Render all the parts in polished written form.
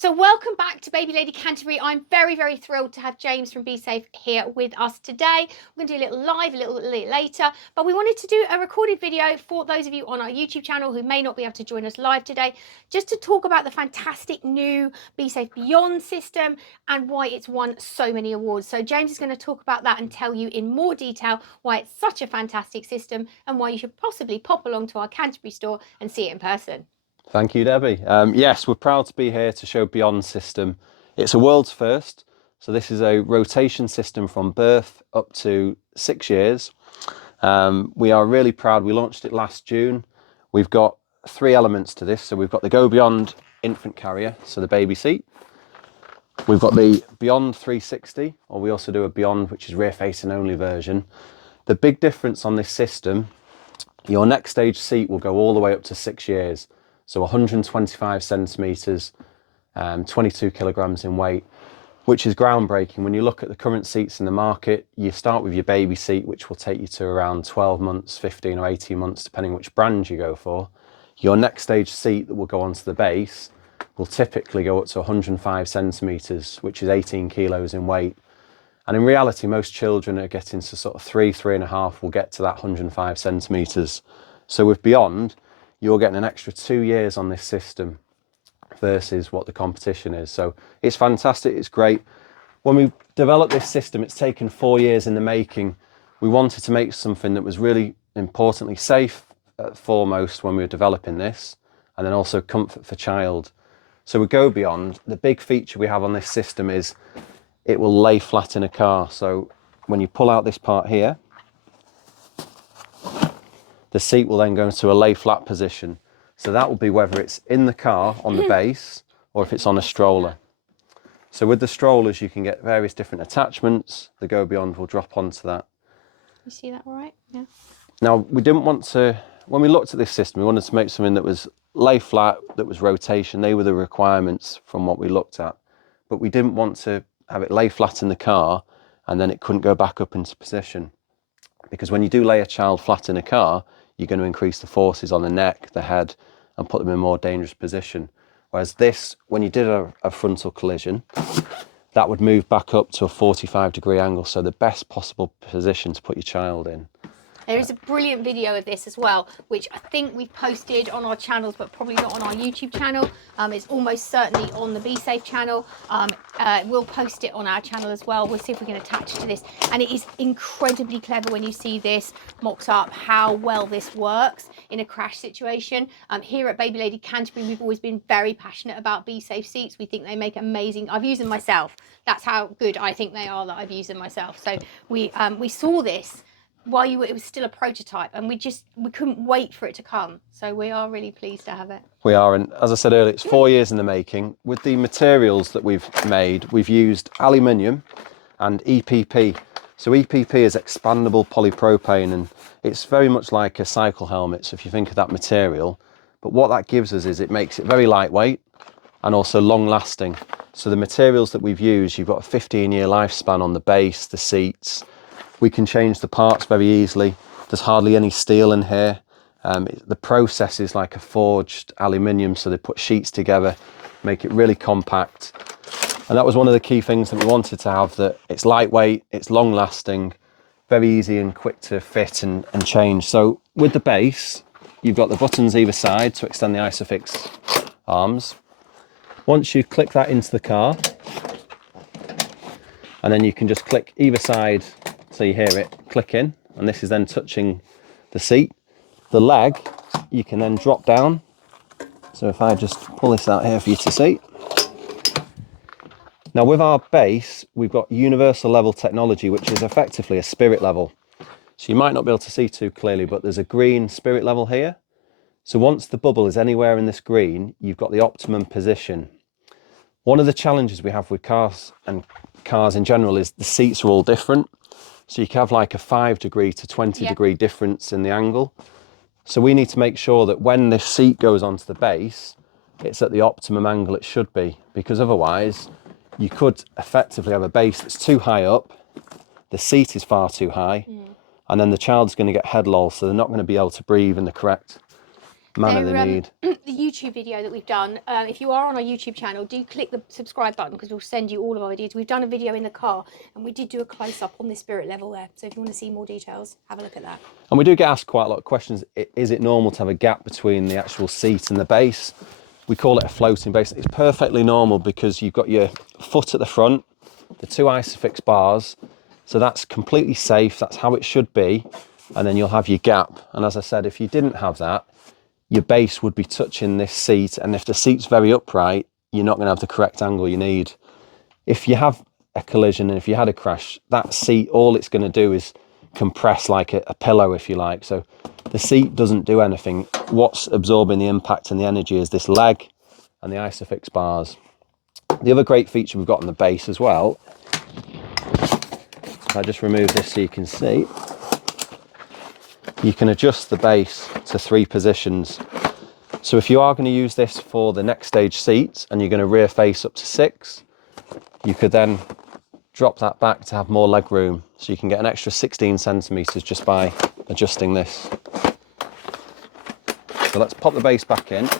So welcome back to Baby Lady Canterbury. I'm very, very thrilled to have James from Besafe here with us today. We're going to do a little live a little later, but we wanted to do a recorded video for those of you on our YouTube channel who may not be able to join us live today, just to talk about the fantastic new Besafe Beyond system and why it's won so many awards. So James is going to talk about that and tell you in more detail why it's such a fantastic system and why you should possibly pop along to our Canterbury store and see it in person. Thank you, Debbie. Yes, we're proud to be here to show Beyond system. It's a world's first. So this is a rotation system from birth up to 6 years. We are really proud. We launched it last June. We've got 3 elements to this. So we've got the Go Beyond infant carrier, so the baby seat. We've got the Beyond 360, or we also do a Beyond, which is rear facing only version. The big difference on this system, your next stage seat will go all the way up to 6 years. So 125 centimetres, 22 kilograms in weight, which is groundbreaking. When you look at the current seats in the market, you start with your baby seat, which will take you to around 12 months, 15 or 18 months, depending which brand you go for. Your next stage seat that will go onto the base will typically go up to 105 centimetres, which is 18 kilos in weight. And in reality, most children are getting to sort of 3.5 will get to that 105 centimetres. So with Beyond, you're getting an extra 2 years on this system versus what the competition is. So it's fantastic, it's great. When we developed this system, it's taken 4 years in the making. We wanted to make something that was really importantly safe foremost when we were developing this, and then also comfort for child. So we Go Beyond, the big feature we have on this system is it will lay flat in a car. So when you pull out this part here, the seat will then go into a lay flat position. So that will be whether it's in the car on the base or if it's on a stroller. So with the strollers, you can get various different attachments. The Go Beyond will drop onto that. You see that all right? Yeah. Now, we didn't want to, when we looked at this system, we wanted to make something that was lay flat, that was rotation. They were the requirements from what we looked at. But we didn't want to have it lay flat in the car and then it couldn't go back up into position. Because when you do lay a child flat in a car, you're going to increase the forces on the neck, the head, and put them in a more dangerous position. Whereas this, when you did a frontal collision, that would move back up to a 45-degree angle, so the best possible position to put your child in. There is a brilliant video of this as well, which I think we've posted on our channels, but probably not on our YouTube channel. It's almost certainly on the Besafe channel. We'll post it on our channel as well. We'll see if we can attach it to this. And it is incredibly clever when you see this mocked up, how well this works in a crash situation. Here at Baby Lady Canterbury, we've always been very passionate about Besafe seats. We think they make amazing. I've used them myself. That's how good I think they are, that I've used them myself. So we saw this while it was still a prototype, and we couldn't wait for it to come. So we are really pleased to have it. We are, and as I said earlier, it's 4 years in the making. With the materials that we've made, we've used aluminium and EPP. So EPP is expandable polypropylene, and it's very much like a cycle helmet. So if you think of that material, but what that gives us is it makes it very lightweight and also long lasting. So the materials that we've used, you've got a 15-year lifespan on the base, the seats. We can change the parts very easily. There's hardly any steel in here. The process is like a forged aluminium, so they put sheets together, make it really compact. And that was one of the key things that we wanted to have, that it's lightweight, it's long lasting, very easy and quick to fit and change. So with the base, you've got the buttons either side to extend the Isofix arms. Once you click that into the car, and then you can just click either side, so you hear it click in, and this is then touching the seat. The leg, you can then drop down. So if I just pull this out here for you to see. Now with our base, we've got universal level technology, which is effectively a spirit level. So you might not be able to see too clearly, but there's a green spirit level here. So once the bubble is anywhere in this green, you've got the optimum position. One of the challenges we have with cars and cars in general is the seats are all different. So you can have like a 5-degree to 20-degree difference in the angle. So we need to make sure that when this seat goes onto the base, it's at the optimum angle it should be, because otherwise you could effectively have a base that's too high up, the seat is far too high, and then the child's going to get head loss, so they're not going to be able to breathe in the correct man of the need. The YouTube video that we've done, if you are on our YouTube channel, do click the subscribe button because we'll send you all of our videos. We've done a video in the car and we did do a close-up on the spirit level there. So if you want to see more details, have a look at that. And we do get asked quite a lot of questions. Is it normal to have a gap between the actual seat and the base? We call it a floating base. It's perfectly normal because you've got your foot at the front, the two isofix bars. So that's completely safe. That's how it should be. And then you'll have your gap. And as I said, if you didn't have that, your base would be touching this seat. And if the seat's very upright, you're not going to have the correct angle you need. If you have a collision and if you had a crash, that seat, all it's going to do is compress like a pillow, if you like. So the seat doesn't do anything. What's absorbing the impact and the energy is this leg and the isofix bars. The other great feature we've got on the base as well, if I just remove this so you can see, you can adjust the base to 3 positions. So if you are going to use this for the next stage seats and you're going to rear face up to 6, you could then drop that back to have more leg room. So you can get an extra 16 centimeters just by adjusting this. So let's pop the base back in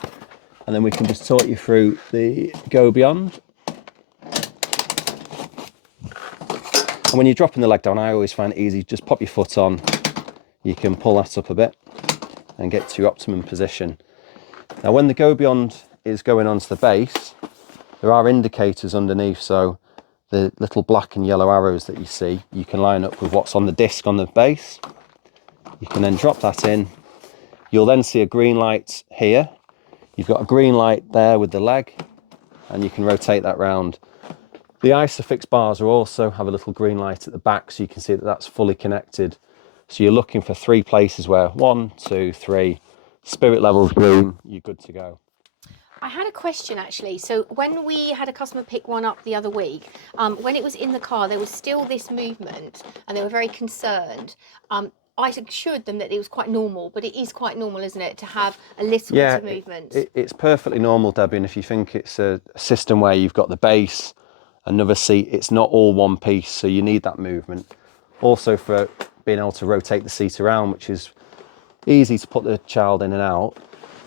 and then we can just talk you through the Go Beyond. And when you're dropping the leg down, I always find it easy, just pop your foot on. You can pull that up a bit and get to your optimum position. Now when the Go Beyond is going onto the base, there are indicators underneath, so the little black and yellow arrows that you see, you can line up with what's on the disc on the base. You can then drop that in. You'll then see a green light here. You've got a green light there with the leg, and you can rotate that round. The isofix bars are also have a little green light at the back, so you can see that that's fully connected. So you're looking for 3 places where 1, 2, 3, spirit level's green, you're good to go. I had a question actually. So when we had a customer pick one up the other week, when it was in the car, there was still this movement and they were very concerned. I assured them that it was quite normal, but it is quite normal, isn't it, to have a little bit of movement? It's perfectly normal, Debbie, and if you think it's a system where you've got the base, another seat, it's not all one piece, so you need that movement. Also for being able to rotate the seat around, which is easy to put the child in and out,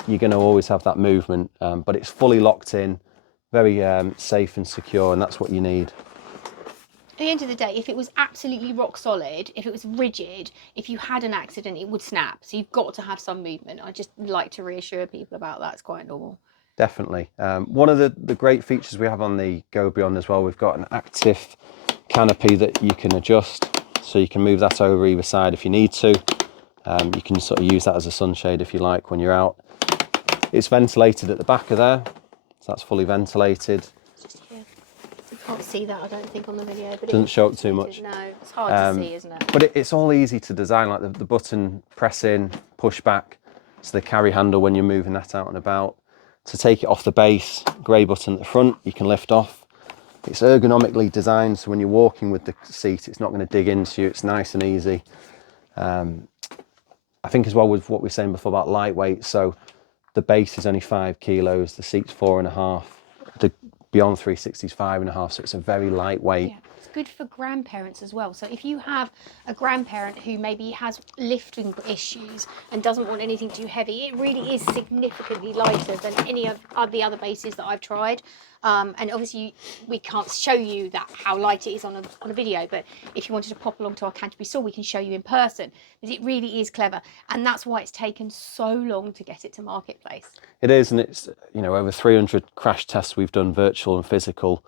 you're going to always have that movement, but it's fully locked in, very safe and secure, and that's what you need. At the end of the day, if it was absolutely rock solid, if it was rigid, if you had an accident, it would snap. So you've got to have some movement. I just like to reassure people about that. It's quite normal. Definitely. One of the great features we have on the Go Beyond as well, we've got an active canopy that you can adjust. So you can move that over either side if you need to. You can sort of use that as a sunshade if you like when you're out. It's ventilated at the back of there, so that's fully ventilated. Just here. You can't see that, I don't think, on the video. But Doesn't show up too much. No, it's hard to see, isn't it? But it's all easy to design, like the button, press in, push back. So the carry handle when you're moving that out and about. To take it off the base, grey button at the front, you can lift off. It's ergonomically designed, so when you're walking with the seat, it's not going to dig into you. It's nice and easy. I think as well with what we were saying before about lightweight, so the base is only 5 kilos, the seat's 4.5, the Beyond 360 is 5.5, so it's a very lightweight. Yeah. It's good for grandparents as well. So if you have a grandparent who maybe has lifting issues and doesn't want anything too heavy, it really is significantly lighter than any of the other bases that I've tried. And obviously we can't show you that how light it is on a video, but if you wanted to pop along to our Canterbury store, we can show you in person. But it really is clever, and that's why it's taken so long to get it to marketplace. It is, and it's, you know, over 300 crash tests we've done, virtual and physical.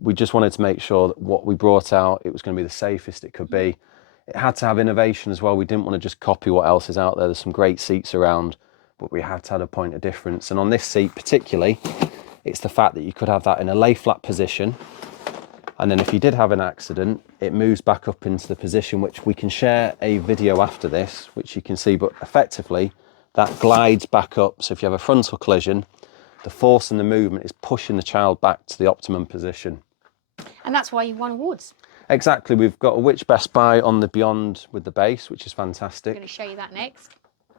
We just wanted to make sure that what we brought out, it was going to be the safest it could be. It had to have innovation as well. We didn't want to just copy what else is out there. There's some great seats around, but we had to have a point of difference. And on this seat particularly, it's the fact that you could have that in a lay flat position, and then if you did have an accident, it moves back up into the position, which we can share a video after this, which you can see, but effectively that glides back up. So if you have a frontal collision, the force and the movement is pushing the child back to the optimum position. And that's why you won awards. Exactly. We've got a Which Best Buy on the Beyond with the base, which is fantastic. I'm going to show you that next.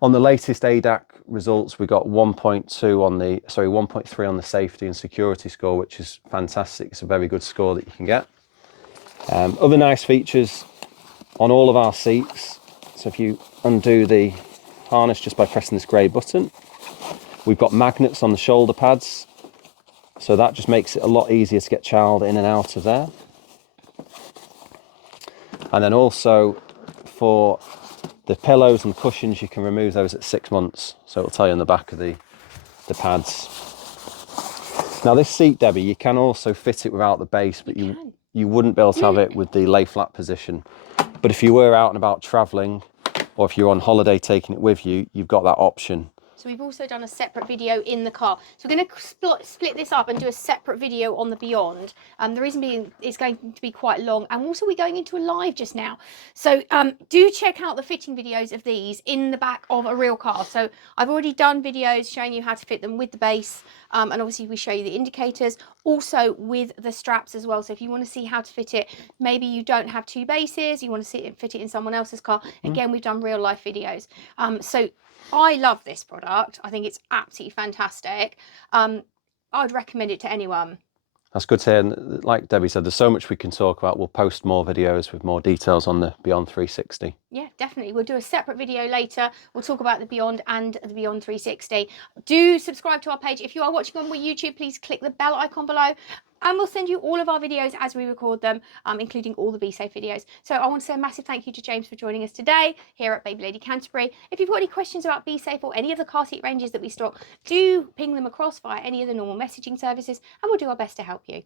On the latest ADAC results, we got 1.3 on the safety and security score, which is fantastic. It's a very good score that you can get. Other nice features on all of our seats. So if you undo the harness just by pressing this grey button, We've got magnets on the shoulder pads, so that just makes it a lot easier to get child in and out of there. And then also for the pillows and cushions, you can remove those at 6 months. So it'll tell you on the back of the pads. Now this seat, Debbie, you can also fit it without the base, but you wouldn't be able to have it with the lay flat position. But if you were out and about traveling, or if you're on holiday taking it with you, you've got that option. So we've also done a separate video in the car. So we're going to split this up and do a separate video on the Beyond. The reason being it's going to be quite long, and also we're going into a live just now. So do check out the fitting videos of these in the back of a real car. So I've already done videos showing you how to fit them with the base, and obviously we show you the indicators, also with the straps as well. So if you want to see how to fit it, maybe you don't have 2 bases, you want to fit it in someone else's car. Again, we've done real life videos. So I love this product. I think it's absolutely fantastic. I would recommend it to anyone. That's good to hear. And like Debbie said, there's so much we can talk about. We'll post more videos with more details on the Beyond 360. Yeah, definitely. We'll do a separate video later. We'll talk about the Beyond and the Beyond 360. Do subscribe to our page. If you are watching on YouTube, please click the bell icon below. And we'll send you all of our videos as we record them, including all the Besafe videos. So I want to say a massive thank you to James for joining us today here at Baby Lady Canterbury. If you've got any questions about Besafe or any of the car seat ranges that we stock, do ping them across via any of the normal messaging services, and we'll do our best to help you.